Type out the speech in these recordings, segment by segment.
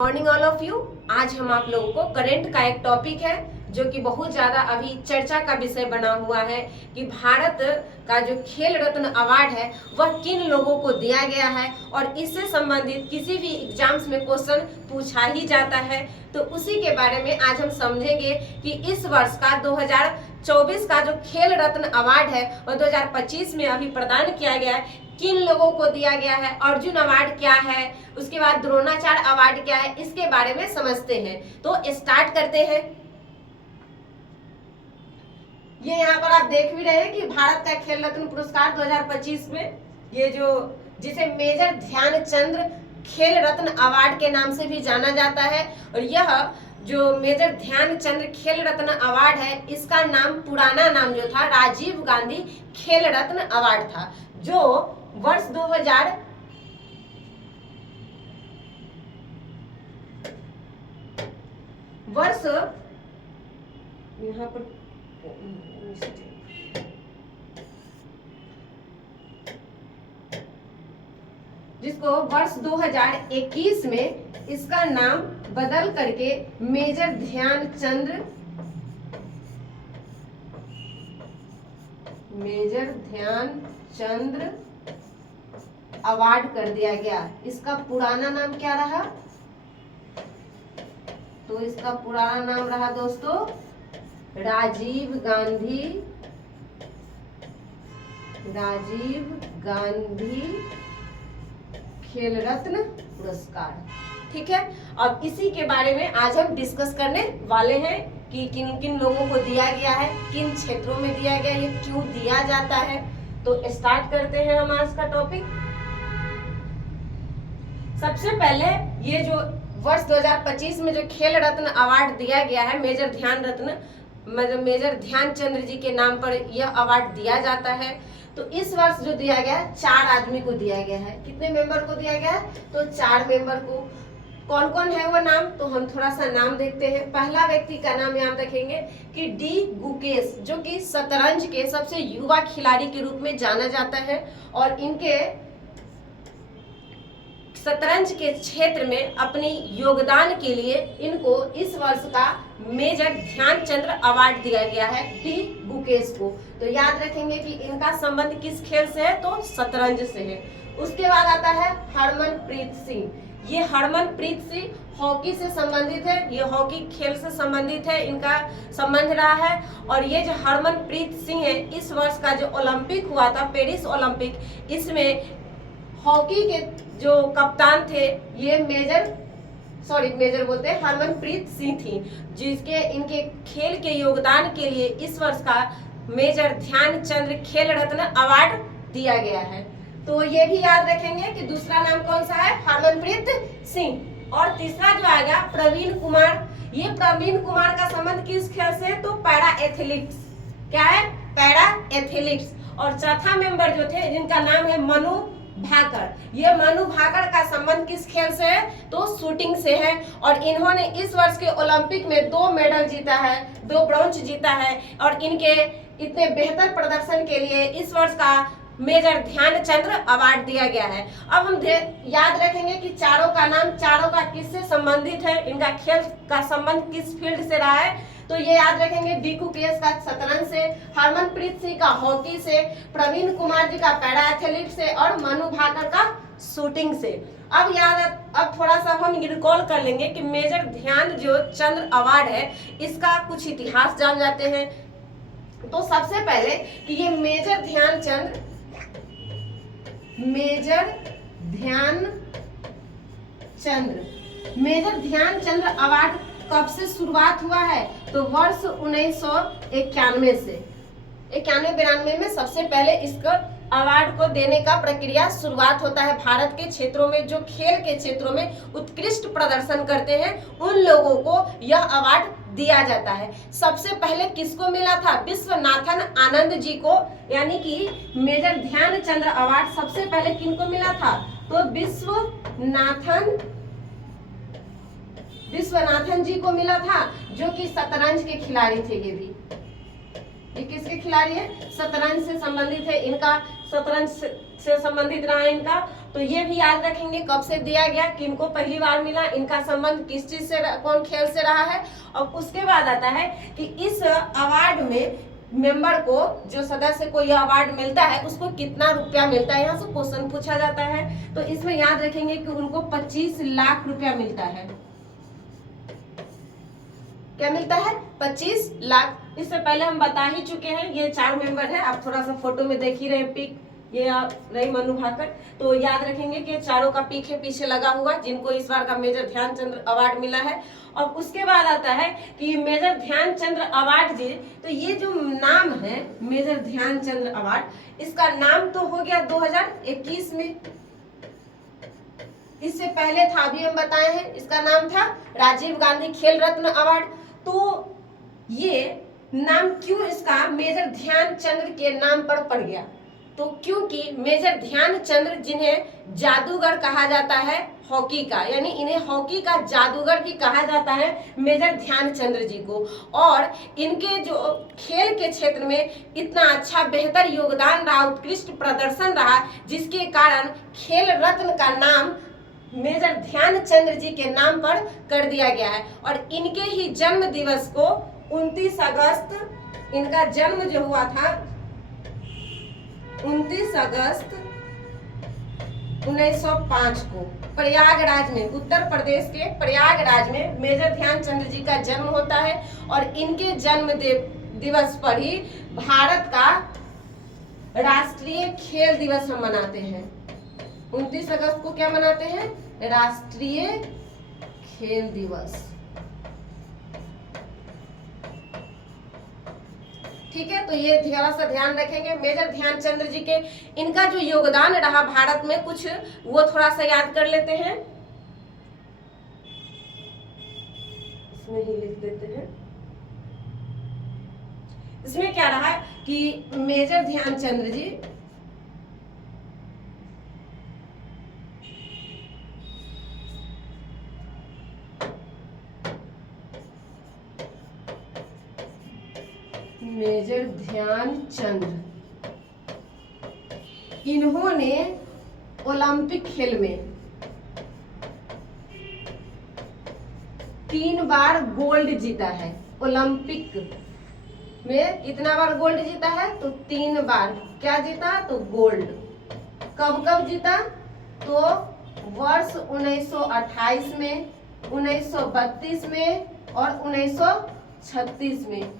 Morning all of you. आज हम आप लोगों को करंट का एक टॉपिक है जो कि बहुत ज्यादा अभी चर्चा का विषय बना हुआ है कि भारत का जो खेल रत्न अवार्ड है वह किन लोगों को दिया गया है और इससे संबंधित किसी भी एग्जाम्स में क्वेश्चन पूछा ही जाता है। तो उसी के बारे में आज हम समझेंगे कि इस वर्ष का 2024 का जो खेल रत्न अवार्ड है वह 2025 में अभी प्रदान किया गया है, किन लोगों को दिया गया है, अर्जुन अवार्ड क्या है, उसके बाद द्रोणाचार्य अवार्ड क्या है, इसके बारे में समझते हैं। तो स्टार्ट करते हैं। ये यहाँ पर आप देख भी रहे हैं कि भारत का खेल रत्न पुरस्कार 2025 में ये जो जिसे मेजर ध्यानचंद खेल रत्न अवार्ड के नाम से भी जाना जाता है, और यह जो मेजर ध्यानचंद खेल रत्न अवार्ड है इसका नाम पुराना नाम जो था राजीव गांधी खेल रत्न अवार्ड था, जो वर्ष 2000 वर्ष यहाँ पर जिसको वर्ष 2021 में इसका नाम बदल करके मेजर ध्यानचंद अवार्ड कर दिया गया। इसका पुराना नाम क्या रहा? तो इसका पुराना नाम रहा दोस्तों राजीव गांधी खेल रत्न पुरस्कार। ठीक है, अब इसी के बारे में आज हम डिस्कस करने वाले हैं कि किन किन लोगों को दिया गया है, किन क्षेत्रों में दिया गया, ये क्यों दिया जाता है। तो स्टार्ट करते हैं हम आज का टॉपिक। सबसे पहले ये जो वर्ष 2025 में जो खेल रत्न अवार्ड दिया गया है मेजर ध्यानचंद जी के नाम पर यह अवार्ड दिया जाता है। तो इस वर्ष जो दिया गया है 4 आदमी को दिया गया है। कितने मेंबर को दिया गया है? तो 4 मेंबर को। कौन कौन है वो नाम? तो हम थोड़ा सा नाम देखते हैं। पहला व्यक्ति का नाम याद रखेंगे कि डी गुकेश, जो कि शतरंज के सबसे युवा खिलाड़ी के रूप में जाना जाता है और इनके शतरंज के क्षेत्र में अपने योगदान के लिए इनको इस वर्ष का मेजर ध्यानचंद अवार्ड दिया गया है डी गुकेश को। तो याद रखेंगे कि इनका संबंध किस खेल से है? तो शतरंज से है। उसके बाद आता है हरमनप्रीत सिंह। ये हरमनप्रीत सिंह हॉकी से संबंधित है, ये हॉकी खेल से संबंधित है, इनका संबंध रहा है। और ये जो हरमनप्रीत सिंह है इस वर्ष का जो ओलंपिक हुआ था पेरिस ओलंपिक, इसमें हॉकी के जो कप्तान थे ये मेजर बोलते हैं हरमनप्रीत सिंह थी, जिसके इनके खेल के योगदान के लिए इस वर्ष का मेजर ध्यानचंद खेल रत्न अवार्ड दिया गया है। तो ये भी याद रखेंगे कि दूसरा नाम कौन सा है? हरमनप्रीत सिंह। और तीसरा जो आएगा प्रवीण कुमार। ये प्रवीण कुमार का संबंध किस खेल से? तो पैरा एथलीट्स। क्या है? Para athletes. और चौथा मेंबर जो थे जिनका नाम है मनु भाकर। ये मनु भाकर का संबंध किस खेल से है? तो शूटिंग से है। और इन्होंने इस वर्ष के ओलंपिक में 2 मेडल जीता है, 2 ब्रॉन्ज जीता है। और इनके इतने बेहतर प्रदर्शन के लिए इस वर्ष का मेजर ध्यानचंद अवार्ड दिया गया है। अब हम याद रखेंगे कि चारों का किससे संबंधित है, इनका खेल का संबंध किस फील्ड से रहा है। तो ये याद रखेंगे डी गुकेश का शतरंज से, हरमनप्रीत सिंह का हॉकी से, प्रवीण कुमार जी का पैरा एथलीट से और मनु भाकर का शूटिंग से। अब थोड़ा सा हम रिकॉल कर लेंगे कि मेजर ध्यानचंद अवार्ड है इसका कुछ इतिहास जान जाते हैं। तो सबसे पहले कि ये मेजर ध्यानचंद अवार्ड कब से शुरुआत हुआ है? तो वर्ष 1991 से 91-92 में सबसे पहले इसको अवार्ड को देने का प्रक्रिया शुरुआत होता है। भारत के क्षेत्रों में जो खेल के क्षेत्रों में उत्कृष्ट प्रदर्शन करते हैं उन लोगों को यह अवार्ड दिया जाता है। सबसे पहले किसको मिला था? विश्वनाथन आनंद जी को, यानी कि मेजर ध्यानचंद अवार्ड सबसे पहले किनको मिला था? तो विश्वनाथन जी को मिला था, जो कि शतरंज के खिलाड़ी थे। ये किसके खिलाड़ी है? शतरंज से संबंधित है, इनका शतरंज से संबंधित रहा है इनका। तो ये भी याद रखेंगे कब से दिया गया, किनको पहली बार मिला, इनका संबंध किस चीज से, कौन खेल से रहा है। और उसके बाद आता है कि इस अवार्ड में मेंबर को, जो सदस्य को यह अवार्ड मिलता है, उसको कितना रुपया मिलता है। यहाँ से क्वेश्चन पूछा जाता है, तो इसमें याद रखेंगे कि उनको 25 लाख रुपया मिलता है। क्या मिलता है? 25 लाख। इससे पहले हम बता ही चुके हैं, ये 4 मेंबर है, आप थोड़ा सा फोटो में देख ही रहे हैं पिक, ये रही मनु भाकर। तो याद रखेंगे कि चारों का पिक है पीछे लगा हुआ, जिनको इस बार का मेजर ध्यानचंद अवार्ड मिला है। और उसके बाद आता है कि मेजर ध्यानचंद अवार्ड जी, तो ये जो नाम है मेजर ध्यानचंद अवार्ड, इसका नाम तो हो गया 2021 में। इससे पहले था, अभी हम बताए हैं, इसका नाम था राजीव गांधी खेल रत्न अवार्ड। तो ये नाम क्यों इसका मेजर ध्यानचंद के नाम पर पड़ गया? तो क्योंकि मेजर ध्यानचंद, जिन्हें जादूगर कहा जाता है हॉकी का, यानी इन्हें हॉकी का जादूगर भी कहा जाता है मेजर ध्यानचंद जी को। और इनके जो खेल के क्षेत्र में इतना अच्छा बेहतर योगदान रहा, उत्कृष्ट प्रदर्शन रहा, जिसके कारण खेल रत्न का नाम मेजर ध्यानचंद जी के नाम पर कर दिया गया है। और इनके ही जन्म दिवस को 29 अगस्त, इनका जन्म जो हुआ था 29 अगस्त 1905 को प्रयागराज में, उत्तर प्रदेश के प्रयागराज में मेजर ध्यानचंद जी का जन्म होता है। और इनके जन्म दिवस पर ही भारत का राष्ट्रीय खेल दिवस हम मनाते हैं। 29 अगस्त को क्या मनाते हैं? राष्ट्रीय खेल दिवस। ठीक है, तो ये थोड़ा सा ध्यान रखेंगे मेजर ध्यानचंद जी के, इनका जो योगदान रहा भारत में कुछ, वो थोड़ा सा याद कर लेते हैं। इसमें ही लिख देते हैं। इसमें क्या रहा कि मेजर ध्यानचंद जी मेजर ध्यानचंद, इन्होंने ओलंपिक खेल में 3 बार गोल्ड जीता है। ओलंपिक में कितना बार गोल्ड जीता है? तो 3 बार। क्या जीता? तो गोल्ड। कब कब जीता? तो वर्ष 1928 में, 1932 में और 1936 में।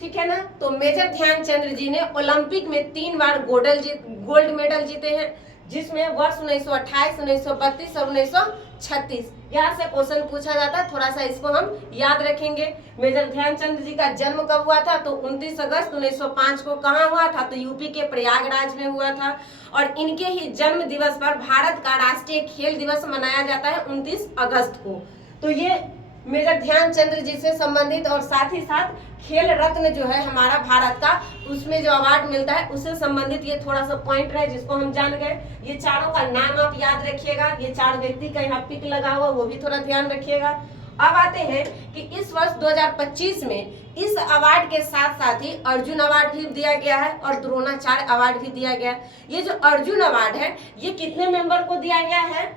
ठीक है ना? तो मेजर ध्यानचंद जी ने ओलंपिक में 3 बार गोल्ड मेडल जीते हैं, जिसमें वर्ष 1928, 1932 और 1936। यहाँ से क्वेश्चन पूछा जाता है, थोड़ा सा इसको हम याद रखेंगे। मेजर ध्यानचंद जी का जन्म कब हुआ था? तो 29 अगस्त 1905 को। कहाँ हुआ था? तो यूपी के प्रयागराज में हुआ था। और इनके ही जन्म दिवस पर भारत का राष्ट्रीय खेल दिवस मनाया जाता है 29 अगस्त को। तो ये मेजर ध्यानचंद जी से संबंधित, और साथ ही साथ खेल रत्न जो है हमारा भारत का, उसमें जो अवार्ड मिलता है उससे संबंधित ये थोड़ा सा पॉइंट है जिसको हम जान गए। ये चारों का नाम आप याद रखिएगा, ये 4 व्यक्ति का यहाँ पिक लगा हुआ, वो भी थोड़ा ध्यान रखिएगा। अब आते हैं कि इस वर्ष 2025 में इस अवार्ड के साथ साथ ही अर्जुन अवार्ड भी दिया गया है और द्रोणाचार्य अवार्ड भी दिया गया है। ये जो अर्जुन अवार्ड है, ये कितने मेंबर को दिया गया है?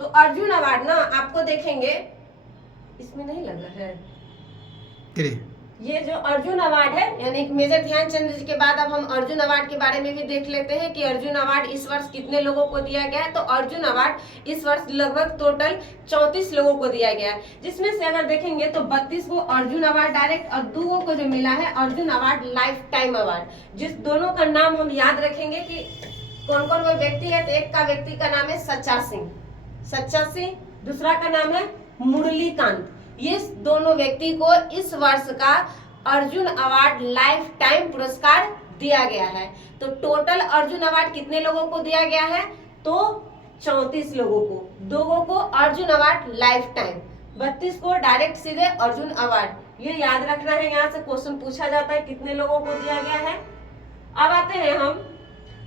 तो अर्जुन अवार्ड ना आपको देखेंगे, इसमें नहीं लगा है ये जो अर्जुन अवार्ड है, यानी मेजर ध्यानचंद जी के बाद अब हम अर्जुन अवार्ड के बारे में भी देख लेते हैं कि अर्जुन अवार्ड इस वर्ष कितने लोगों को दिया गया है। तो अर्जुन अवार्ड इस वर्ष लगभग टोटल 34 लोगों को दिया गया है, जिसमें से अगर देखेंगे तो 32 को अर्जुन अवार्ड डायरेक्ट और 2 को जो मिला है Arjun award life time award. जिस दोनों का नाम हम याद रखेंगे कि कौन कौन वो व्यक्ति है। तो एक का व्यक्ति का नाम है सच्चा सिंह, दूसरा का नाम है मुरलीकांत। ये दोनों व्यक्ति को इस वर्ष का अर्जुन अवार्ड लाइफ टाइम पुरस्कार दिया गया है। तो टोटल अर्जुन अवार्ड कितने लोगों को दिया गया है? तो 34 लोगों को। 2 को अर्जुन अवार्ड लाइफ टाइम, 32 को डायरेक्ट सीधे अर्जुन अवार्ड। ये याद रखना है, यहाँ से क्वेश्चन पूछा जाता है कितने लोगों को दिया गया है। अब आते हैं हम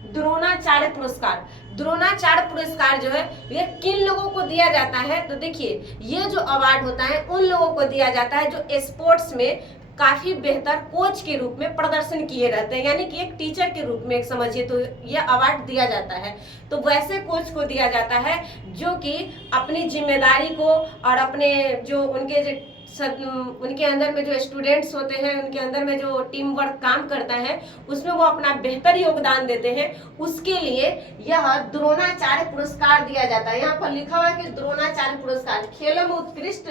द्रोणाचार्य पुरस्कार। द्रोणाचार्य पुरस्कार जो है ये किन लोगों को दिया जाता है? तो देखिए, ये जो अवार्ड होता है उन लोगों को दिया जाता है जो स्पोर्ट्स में काफी बेहतर कोच के रूप में प्रदर्शन किए रहते हैं, यानी कि एक टीचर के रूप में एक समझिए तो यह अवार्ड दिया जाता है। तो वैसे कोच को दिया जाता है जो कि अपनी जिम्मेदारी को और अपने जो उनके अंदर में जो स्टूडेंट्स होते हैं, उनके अंदर में जो टीम वर्क काम करता है, उसमें वो अपना बेहतर योगदान देते हैं। उसके लिए यह द्रोणाचार्य पुरस्कार दिया जाता है। यहाँ पर लिखा हुआ है कि द्रोणाचार्य पुरस्कार खेलों में उत्कृष्ट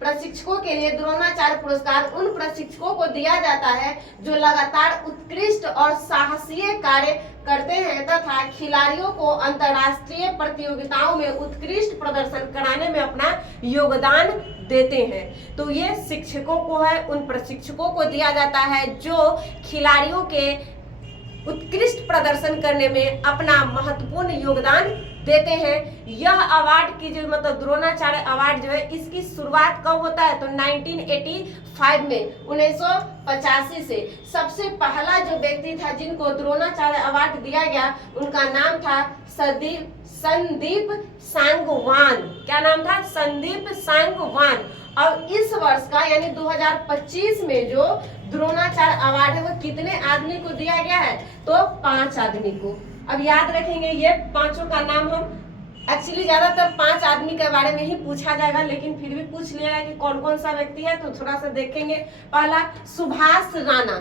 प्रशिक्षकों के लिए द्रोणाचार्य पुरस्कार उन प्रशिक्षकों को दिया जाता है जो लगातार उत्कृष्ट और साहसीय कार्य करते हैं तथा खिलाड़ियों को अंतर्राष्ट्रीय प्रतियोगिताओं में उत्कृष्ट प्रदर्शन कराने में अपना योगदान देते हैं। तो ये शिक्षकों को है, उन प्रशिक्षकों को दिया जाता है जो खिलाड़ियों के उत्कृष्ट प्रदर्शन करने में अपना महत्वपूर्ण योगदान देते हैं। यह अवार्ड की जो मतलब द्रोणाचार्य अवार्ड जो है, इसकी शुरुआत कब होता है तो 1985 में 1985 से सबसे पहला जो व्यक्ति था जिनको द्रोणाचार्य अवार्ड दिया गया, उनका नाम था संदीप सांगवान। क्या नाम था? संदीप सांगवान। और इस वर्ष का यानी 2025 में जो द्रोणाचार्य अवार्ड है वो कितने आदमी को दिया गया है तो 5 आदमी को। अब याद रखेंगे ये पांचों का नाम हम एक्चुअली ज्यादातर 5 आदमी के बारे में ही पूछा जाएगा, लेकिन फिर भी पूछ लिया कि कौन कौन सा व्यक्ति है तो थोड़ा सा देखेंगे। पहला सुभाष राणा,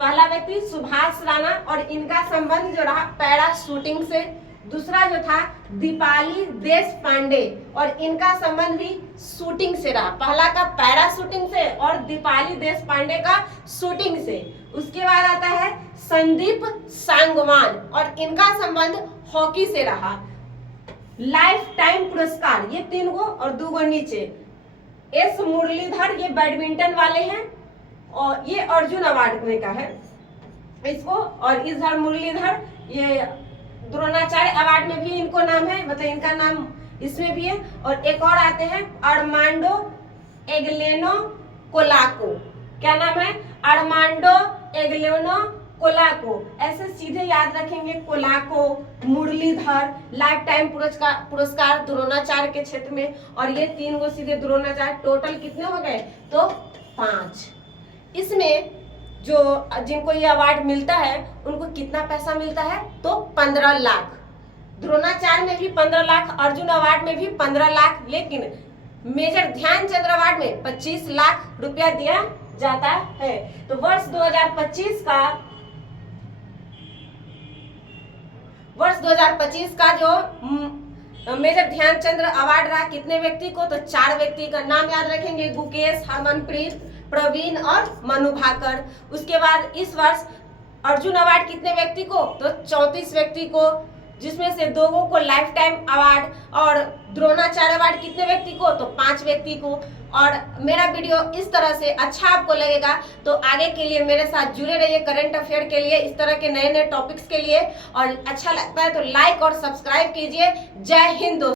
पहला व्यक्ति सुभाष राणा, और इनका संबंध जो रहा पैरा शूटिंग से। दूसरा जो था दीपाली देश पांडे, और इनका संबंध भी शूटिंग से रहा। पहला का पैरा शूटिंग से और दीपाली देश पांडे का शूटिंग से। उसके बाद आता है संदीप सांगवान, और इनका संबंध हॉकी से रहा। लाइफ टाइम पुरस्कार ये 3 गो और 2 गो नीचे। एस मुरलीधर ये बैडमिंटन वाले हैं और ये अर्जुन अवार्ड में का है इसको, और इधर मुरलीधर ये द्रोणाचार्य अवार्ड में भी इनको नाम है, मतलब इनका नाम इसमें भी है। और एक और आते हैं आर्मांडो एगलेनो कोलाको। क्या नाम है? आर्मांडो एगलेनो कोलाको। ऐसे सीधे याद रखेंगे कोलाको, मुरलीधर, लाइफ टाइम पुरस्कार द्रोणाचार्य के क्षेत्र में, और ये 3 गो सीधे द्रोणाचार्य। टोटल कितने हो गए तो 5। इसमें जो जिनको ये अवार्ड मिलता है उनको कितना पैसा मिलता है तो 15 लाख। द्रोणाचार्य में भी 15 लाख, अर्जुन अवार्ड में भी 15 लाख, लेकिन मेजर ध्यानचंद अवार्ड में 25 लाख रुपया दिया जाता है। तो वर्ष 2025 का जो मेजर ध्यानचंद अवार्ड रहा कितने व्यक्ति को तो 4 व्यक्ति का नाम याद रखेंगे, गुकेश, हरमनप्रीत, प्रवीण और मनु भाकर। उसके बाद इस वर्ष अर्जुन अवार्ड कितने व्यक्ति को तो 34 व्यक्ति को, जिसमें से 2 को लाइफ टाइम अवार्ड, और द्रोणाचार्य अवार्ड कितने व्यक्ति को तो 5 व्यक्ति को। और मेरा वीडियो इस तरह से अच्छा आपको लगेगा तो आगे के लिए मेरे साथ जुड़े रहिए करंट अफेयर के लिए, इस तरह के नए नए टॉपिक्स के लिए। और अच्छा लगता है तो लाइक और सब्सक्राइब कीजिए। जय हिंद दोस्तों।